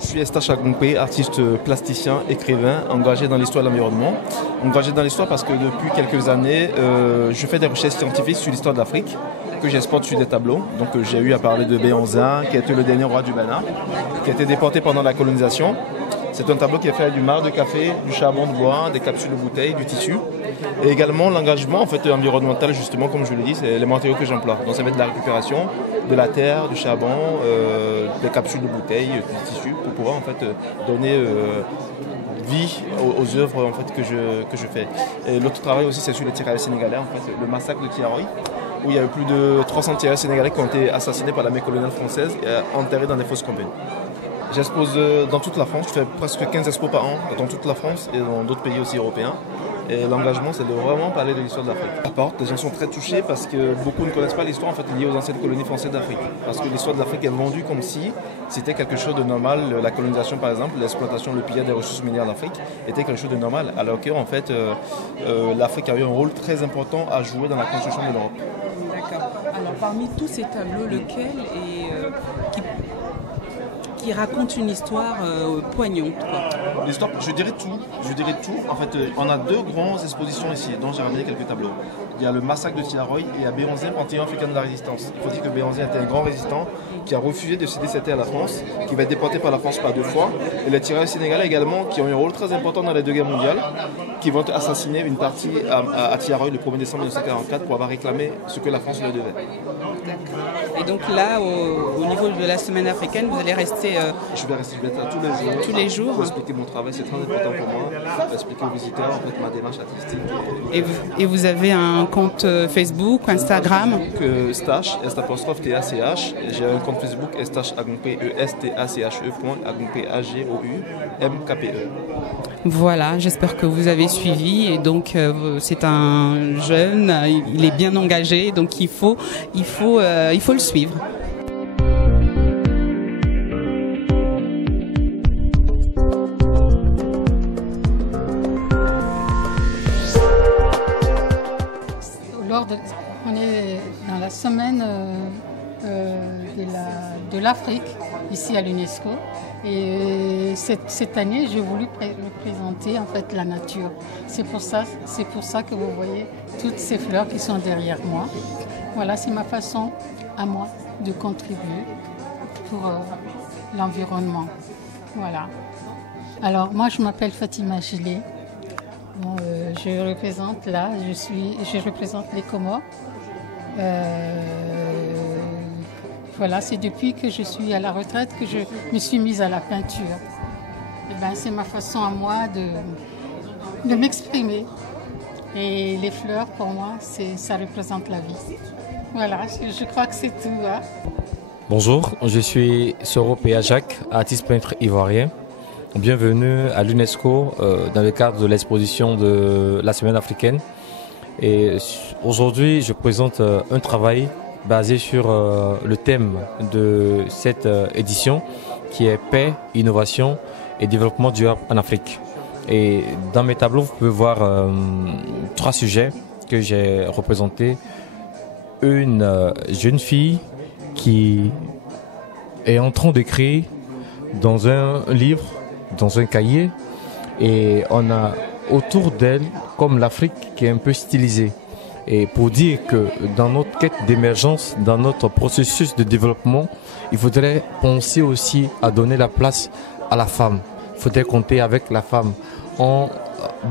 Je suis Estache Agoumpé, artiste plasticien, écrivain, engagé dans l'histoire de l'environnement. Engagé dans l'histoire parce que depuis quelques années, je fais des recherches scientifiques sur l'histoire de l'Afrique que j'exporte sur des tableaux. Donc j'ai eu à parler de Béhanzin, qui a été le dernier roi du Bénin, qui a été déporté pendant la colonisation. C'est un tableau qui est fait du marc de café, du charbon de bois, des capsules de bouteilles, du tissu. Et également l'engagement environnemental, justement, comme je le dis, c'est les matériaux que j'emploie. Donc ça va être de la récupération, de la terre, du charbon, des capsules de bouteilles, du tissu, pour pouvoir donner vie aux œuvres que je fais. Et l'autre travail aussi, c'est sur les tirailleurs sénégalais, le massacre de Tiaroy, où il y a eu plus de 300 tirailleurs sénégalais qui ont été assassinés par l'armée coloniale française et enterrés dans des fosses communes. J'expose dans toute la France, je fais presque 15 expos par an dans toute la France et dans d'autres pays aussi européens. Et l'engagement, c'est de vraiment parler de l'histoire de l'Afrique. Les gens sont très touchés parce que beaucoup ne connaissent pas l'histoire liée aux anciennes colonies françaises d'Afrique. Parce que l'histoire de l'Afrique est vendue comme si c'était quelque chose de normal. La colonisation, par exemple, l'exploitation, le pillage des ressources minières d'Afrique était quelque chose de normal. Alors que, l'Afrique a eu un rôle très important à jouer dans la construction de l'Europe. D'accord. Alors, parmi tous ces tableaux, lequel est qui raconte une histoire poignante, quoi? L'histoire, je dirais tout. On a deux grandes expositions ici, dont j'ai ramené quelques tableaux. Il y a le massacre de Tiaroy et il y a Béhanzin, panthéon africain de la résistance. Il faut dire que Béhanzin était un grand résistant qui a refusé de céder sa terre à la France, qui va être déporté par la France par 2 fois. Et les tirailleurs sénégalais également, qui ont eu un rôle très important dans les 2 guerres mondiales, qui vont assassiner une partie à Tiaroy le 1er décembre 1944 pour avoir réclamé ce que la France leur devait. Et donc là, au niveau de la semaine africaine, vous allez rester... Je vais être là tous les jours. Pour expliquer mon travail, c'est très important pour moi. Pour expliquer aux visiteurs ma démarche artistique. Et vous avez un compte Facebook, Instagram? Estache, T-A-C-H. J'ai un compte Facebook, Estache Agoumpé, Agoumpé, A-G-O-U-M-K-P-E. Voilà, j'espère que vous avez suivi. Et donc, c'est un jeune, il est bien engagé, donc il faut le suivre. On est dans la semaine de l'Afrique, ici à l'UNESCO. Et cette année, j'ai voulu représenter la nature. C'est pour ça que vous voyez toutes ces fleurs qui sont derrière moi. Voilà, c'est ma façon à moi de contribuer pour l'environnement. Voilà. Alors, moi, je m'appelle Fatima Gillet. Bon, je représente les Comores. Voilà, c'est depuis que je suis à la retraite que je me suis mise à la peinture. Et c'est ma façon à moi de m'exprimer. Et les fleurs, pour moi, ça représente la vie. Voilà, je crois que c'est tout. Hein. Bonjour, je suis Soro Péa Jacques, artiste peintre ivoirien. Bienvenue à l'UNESCO dans le cadre de l'exposition de la Semaine africaine. Et aujourd'hui, je présente un travail basé sur le thème de cette édition qui est paix, innovation et développement durable en Afrique. Et dans mes tableaux, vous pouvez voir 3 sujets que j'ai représentés. Une jeune fille qui est en train d'écrire dans un livre, dans un cahier, et on a autour d'elle comme l'Afrique qui est un peu stylisée. Et pour dire que dans notre quête d'émergence, dans notre processus de développement, il faudrait penser aussi à donner la place à la femme. Il faudrait compter avec la femme en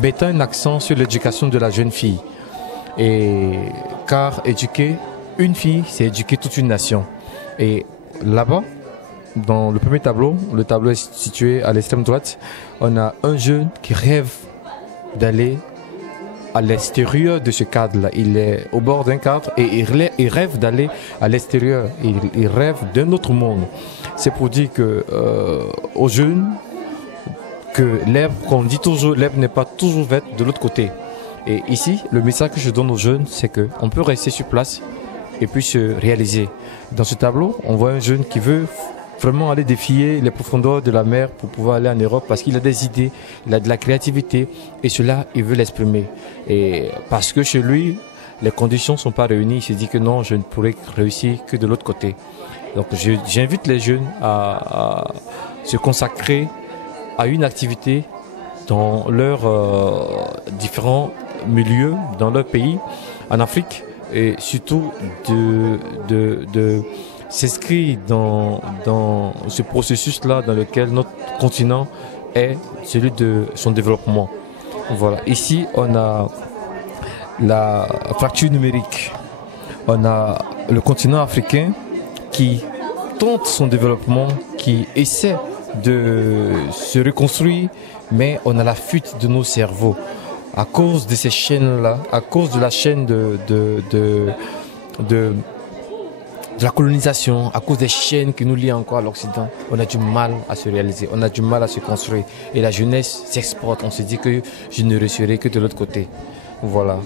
mettant un accent sur l'éducation de la jeune fille. Car éduquer une fille, c'est éduquer toute une nation. Et là-bas, dans le premier tableau, le tableau est situé à l'extrême droite, on a un jeune qui rêve d'aller à l'extérieur de ce cadre-là. Il est au bord d'un cadre et il rêve d'aller à l'extérieur. Il rêve d'un autre monde. C'est pour dire que aux jeunes, que l'herbe, qu'on dit toujours, l'herbe n'est pas toujours verte de l'autre côté. Et ici, le message que je donne aux jeunes, c'est qu'on peut rester sur place et puis se réaliser. Dans ce tableau, on voit un jeune qui veut vraiment aller défier les profondeurs de la mer pour pouvoir aller en Europe parce qu'il a des idées, il a de la créativité et cela, il veut l'exprimer. Et parce que chez lui, les conditions ne sont pas réunies, il se dit que non, je ne pourrai réussir que de l'autre côté. Donc j'invite les jeunes à se consacrer à une activité dans leurs différents milieux, dans leur pays, en Afrique, et surtout de s'inscrire dans ce processus-là dans lequel notre continent est celui de son développement. Voilà. Ici, on a la fracture numérique. On a le continent africain qui tente son développement, qui essaie de se reconstruire, mais on a la fuite de nos cerveaux. À cause de ces chaînes-là, à cause de la chaîne de la colonisation, à cause des chaînes qui nous lient encore à l'Occident, on a du mal à se réaliser, on a du mal à se construire. Et la jeunesse s'exporte, on se dit que je ne réussirai que de l'autre côté. Voilà.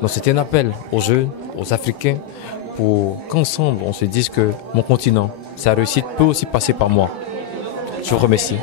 Donc c'était un appel aux jeunes, aux Africains, pour qu'ensemble on se dise que mon continent, sa réussite peut aussi passer par moi. Je vous remercie.